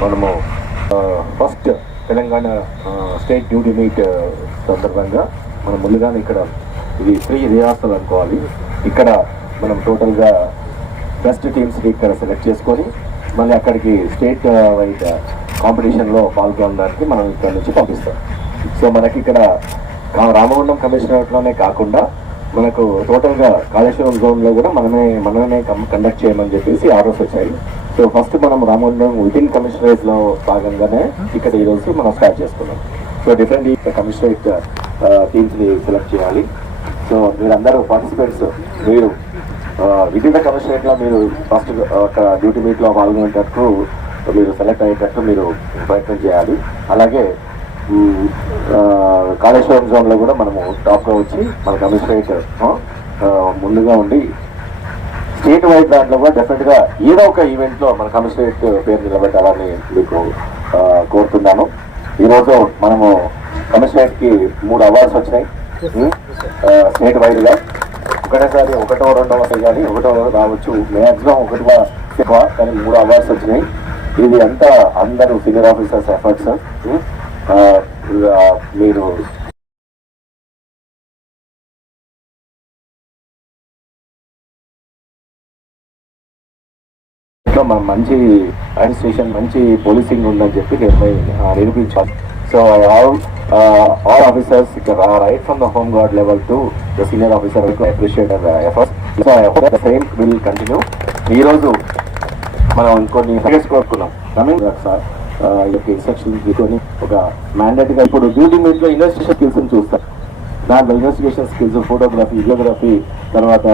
మనము first Telangana state duty meet సందర్భంగా మనం ముందుగానే ఇక్కడ ఇది 3 రిహార్సల్ అనుకోవాలి. ఇక్కడ మనం టోటల్గా బెస్ట్ టీమ్స్ని ఇక్కడ సెలెక్ట్ చేసుకొని మళ్ళీ అక్కడికి స్టేట్ వైడ్ కాంపిటీషన్లో పాల్గొనడానికి మనం ఇక్కడ నుంచి పంపిస్తాం. సో మనకి ఇక్కడ రామగుండం కమిషనరేట్లోనే కాకుండా మనకు టోటల్గా కాళేశ్వరం జోన్లో కూడా మనమే కండక్ట్ చేయమని చెప్పేసి ఆర్డర్స్ వచ్చాయి. సో ఫస్ట్ మనం రామగుండం వితిన్ కమిషనరేట్లో భాగంగానే ఇక్కడ ఈరోజు మనం స్టార్ట్ చేసుకున్నాం. సో డిఫరెంట్ కమిషనరేట్ టీమ్స్ని సెలెక్ట్ చేయాలి. సో మీరందరూ పార్టిసిపేట్స్ మీరు వివిధ కమిషనరేట్లో మీరు ఫస్ట్ ఒక డ్యూటీ మీట్లో పాల్గొనేటట్టు మీరు సెలెక్ట్ అయ్యేటట్టు మీరు ప్రయత్నం చేయాలి. అలాగే కాళేశ్వరం జోన్లో కూడా మనము టాప్గా వచ్చి మన కమిషనరేట్ ముందుగా ఉండి స్టేట్ వైడ్ దాంట్లో కూడా డెఫినెట్గా ఏదో ఒక ఈవెంట్లో మన కమిషనరేట్ పేరు నిలబెట్టాలని మీకు కోరుతున్నాను. ఈరోజు మనము కమిషనరేట్కి 3 అవార్డ్స్ వచ్చినాయి స్టేట్ వైడ్గా. ఒకటేసారి 1వ 2వ కానీ 1వ రావచ్చు, మ్యాక్సిమం 1వ కానీ 3 అవార్డ్స్ వచ్చినాయి. ఇది అంతా అందరూ సీనియర్ ఆఫీసర్స్ ఎఫర్ట్స్. మీరు మంచి అడ్మినిస్ట్రేషన్ మంచి పోలీసింగ్ ఉందని చెప్పి నిరూపించాలి. So all officers right from the home guard level to the senior officer will appreciate the efforts. So I hope the same will continue. ఈ రోజు మనం ఇంకొన్ని సజెస్ట్ కోరుకున్నాం. ఇన్స్ట్రక్షన్స్ తీసుకొని ఒక మ్యాండేట్గా ఇప్పుడు డ్యూటీ మీట్లో ఇన్వెస్టిగేషన్ స్కిల్స్ చూస్తారు. దాంట్లో ఇన్వెస్టిగేషన్ స్కిల్స్, ఫోటోగ్రఫీ, వీడియోగ్రఫీ, తర్వాత